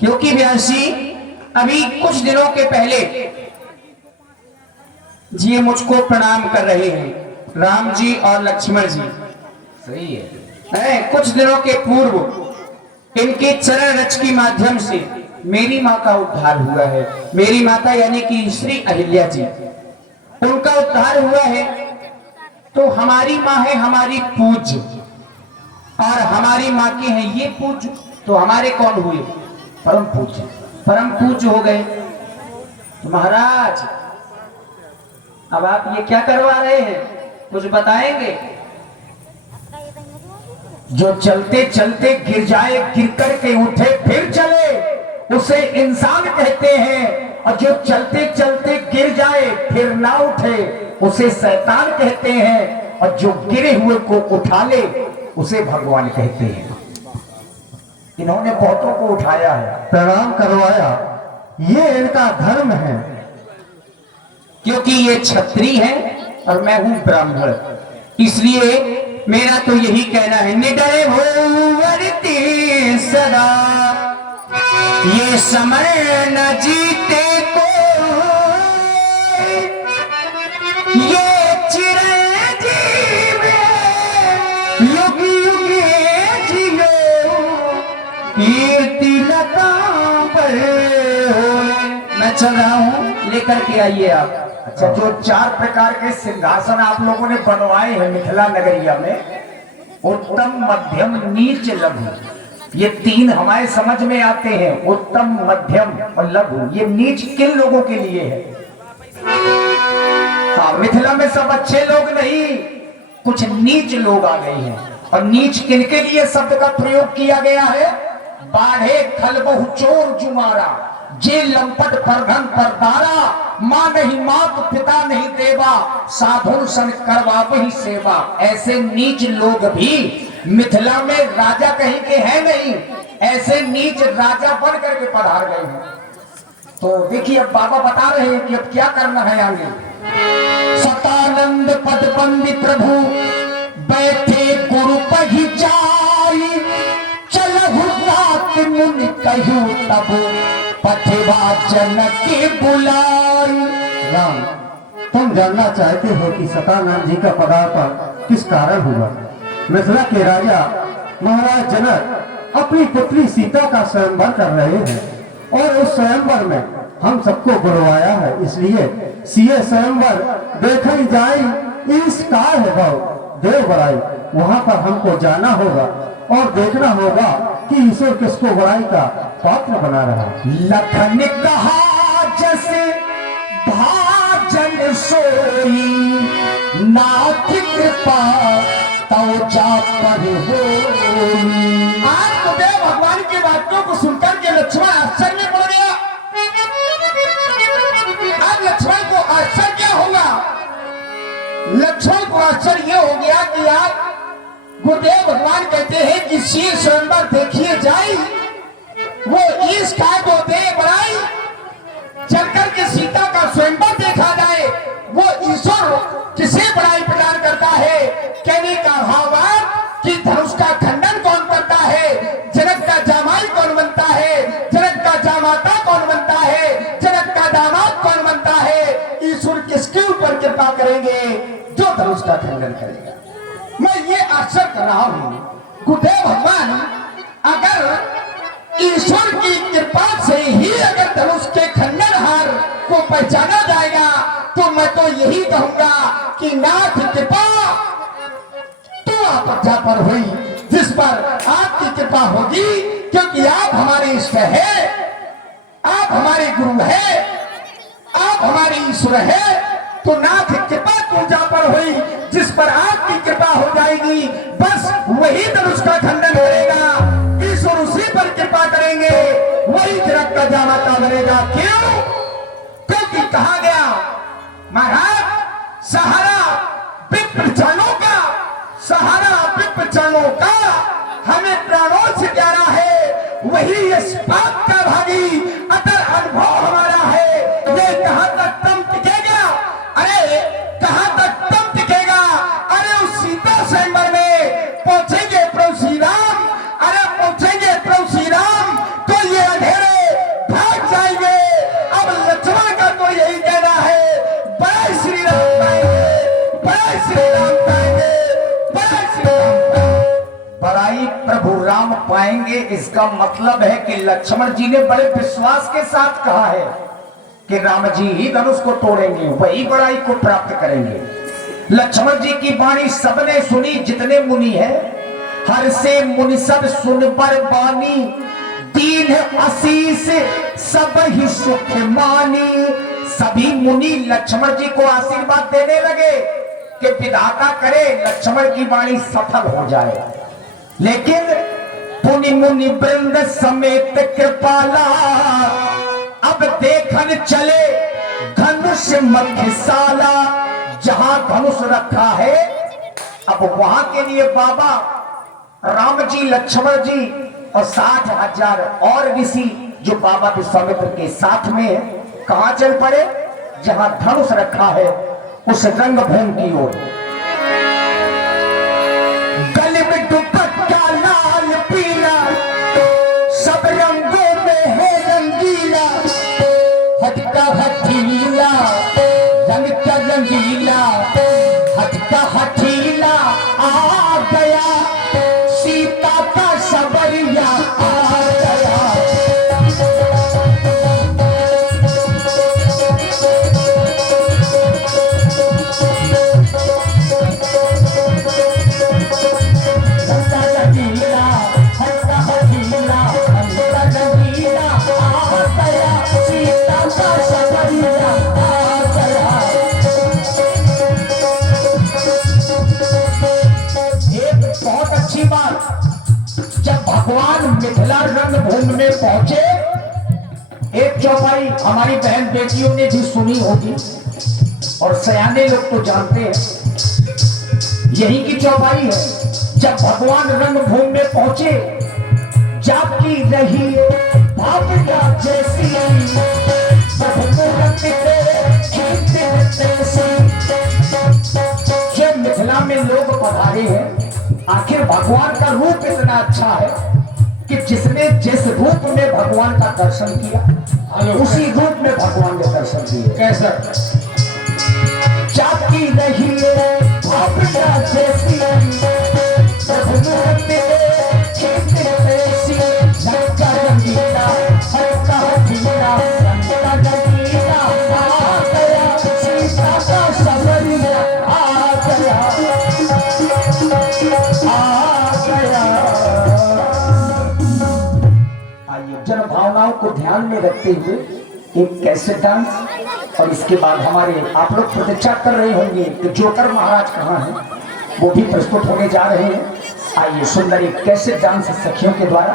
क्योंकि व्यासी अभी कुछ दिनों के पहले जी मुझको प्रणाम कर रहे हैं, राम जी और लक्ष्मण जी। सही है। कुछ दिनों के पूर्व इनके चरण रज के माध्यम से मेरी माँ का उद्धार हुआ है। मेरी माता यानी कि श्री अहिल्या जी, उनका उद्धार हुआ है। तो हमारी माँ है हमारी पूज्य और हमारी माँ के हैं ये पूज्य, तो हमारे कौन हुए? परम पूज्य। परम पूज्य हो गए। तो महाराज अब आप ये क्या करवा रहे हैं, कुछ बताएंगे? जो चलते चलते गिर जाए, गिर करके उठे फिर चले, उसे इंसान कहते हैं। और जो चलते चलते गिर जाए फिर ना उठे, उसे शैतान कहते हैं। और जो गिरे हुए को उठा ले, उसे भगवान कहते हैं। इन्होंने बहुतों को उठाया है, प्रणाम करवाया, ये इनका धर्म है। क्योंकि ये क्षत्रिय है और मैं हूं ब्राह्मण, इसलिए मेरा तो यही कहना है, निडर हो वरती सदा, ये समय न जीते को, ये चिरंजीव युग युग जियो, कीर्ति लता पर हो। मैं चल रहा हूं, लेकर के आइए आप। अच्छा, जो 4 प्रकार के सिंहासन आप लोगों ने बनवाए हैं मिथिला नगरिया में, उत्तम मध्यम नीच लघु, ये 3 हमारे समझ में आते हैं। उत्तम मध्यम और लघु, ये नीच किन लोगों के लिए है? हाँ, मिथिला में सब अच्छे लोग नहीं, कुछ नीच लोग आ गए हैं। और नीच किनके लिए शब्द का प्रयोग किया गया है? बाढ़े खलबहु चोर जुमारा, जे लंपट परघन परदारा, मां नहीं मात पिता नहीं देवा, साधुन सन करवावहि सेवा। ऐसे नीच लोग भी मिथिला में राजा कहीं के हैं नहीं, ऐसे नीच राजा बन करके पधार गए हैं। तो देखिए अब बाबा बता रहे हैं कि अब क्या करना है आगे। सतानंद पद बंदी प्रभु बैठे गुरु पही जाई, चलहु रात मुनि कहू तब पथिवा जनक के बुलाई। राम, तुम जानना चाहते हो कि सतानंद जी का पदार्पण किस कारण हुआ? मिथिला के राजा महाराज जनक अपनी पुत्री सीता का स्वयंवर कर रहे हैं और उस स्वयंवर में हम सबको बुलवाया है, इसलिए सीए स्वयंवर देखी जाए इस कार है भाव देव बड़ाई, वहां पर हमको जाना होगा और देखना होगा कि ईश्वर किसको बड़ाई का पात्र बना रहा। लखन कहा जैसे भाजन सोई, नाथ कृपा तो जा पर होई। आज तो देव भगवान की बातों को सुनकर के लक्ष्मण आश्चर्य में पड़ गया। आज लक्ष्मण को आश्चर्य होगा, लक्ष्मण को आश्चर्य हो गया कि आप गुरुदेव भगवान कहते हैं कि शील स्वयंवर देखिए जाई, वो इस काय को दे बढ़ाई, चलकर के सीता का स्वयंवर देखा जाए, वो ईश्वर किसे बड़ाई प्रदान करता है। कहने का भाव कि धनुष का खंडन कौन करता है, जनक का जामाई कौन बनता है, जनक का जामाता कौन बनता है, जनक का दामाद कौन बनता है। ईश्वर किसके ऊपर कृपा करेंगे? जो धनुष का खंडन करेगा। मैं ये आश्चर्य कर रहा हूं, गुरुदेव भगवान अगर ईश्वर की कृपा से ही अगर धनुष के खंडनहार को पहचाना जाएगा, तो मैं तो यही कहूंगा कि नाथ कृपा तो आप पर हुई, जिस पर आपकी कृपा होगी, क्योंकि आप हमारे इष्ट है, आप हमारे गुरु है, आप हमारे ईश्वर है। तो नाथ कृपा तुझा पर हुई, जिस पर आपकी कृपा हो जाएगी, बस वही धनुष का खंडन करेगा, ईश्वर उसी पर कृपा करेंगे, वही जनक का जामाता बनेगा। क्यों? क्योंकि कहा गया महाराज सहारा विप्रचरणों का, सहारा विप्रचरणों का हमें प्राणों से प्यारा है, वही इस बात का भागी अतर अनुभव हमारा है। ये कहां तक तुम टिकेगा? अरे कहां तक तुम टिकेगा? अरे उस सीता स्वयंवर में पहुंचेंगे प्रभु श्री राम, अरे पहुंचेंगे प्रभु श्री राम, तो ये अंधेरे दुलारी प्रभु राम पाएंगे, इसका मतलब है कि लक्ष्मण जी ने बड़े विश्वास के साथ कहा है कि राम जी ही धनुष को तोड़ेंगे, वही बड़ाई को प्राप्त करेंगे। लक्ष्मण जी की वाणी सबने सुनी, जितने मुनि हैं। हर से मुनि सब सुन पर बानी, दीन आशीष सब ही सुख मानी। सभी मुनि लक्ष्मण जी को आशीर्वाद देने लगे कि विधाता करे लक्ष्मण की वाणी सफल हो जाए। लेकिन पुनि मुनि वृंद समेत कृपाला अब देखन चले धनुष मध्यशाला। जहां धनुष रखा है अब वहां के लिए बाबा राम जी, लक्ष्मण जी और 60,000 और ऋषि जो बाबा विश्वामित्र के साथ में कहां चल पड़े? जहां धनुष रखा है उस रंगभूमि की ओर। गले में दुपट्टा लाल पीला, सब रंगों में है रंगीला। हटका हठीला रंग का रंगीला, हटका हठीला आ गया, सीता का सबरिया आ गया। हटका रंगीला, हटका हठीला, रंग का रंगीला आ गया, सीता का सबरिया आ गया। बहुत अच्छी बात, जब भगवान मिथिला रणभूमि में पहुंचे, एक चौपाई हमारी बहन बेटियों ने भी सुनी होगी और सयाने लोग तो जानते हैं, यही की चौपाई है। जब भगवान रणभूमि में पहुंचे, जाती रही भावना जैसी, जो मिथिला में लोग पधारे हैं, आखिर भगवान का रूप इतना अच्छा है कि जिसने जिस रूप में भगवान का दर्शन किया उसी रूप में भगवान ने दर्शन दिए। कैसा? जाती रही भावना जैसी, हल्का रंगीला, हल्का हठीला, रंग का रंगीला आ गया, सीता का सबरिया आ गया, आ गया। आइए जन भावनाओं को ध्यान में रखते हुए एक कैसेट डांस, और इसके बाद हमारे आप लोग प्रतीक्षा कर रहे होंगे कि जोकर महाराज कहाँ हैं, वो भी प्रस्तुत होने जा रहे हैं। आइए सुंदर एक कैसेट डांस सखियों के द्वारा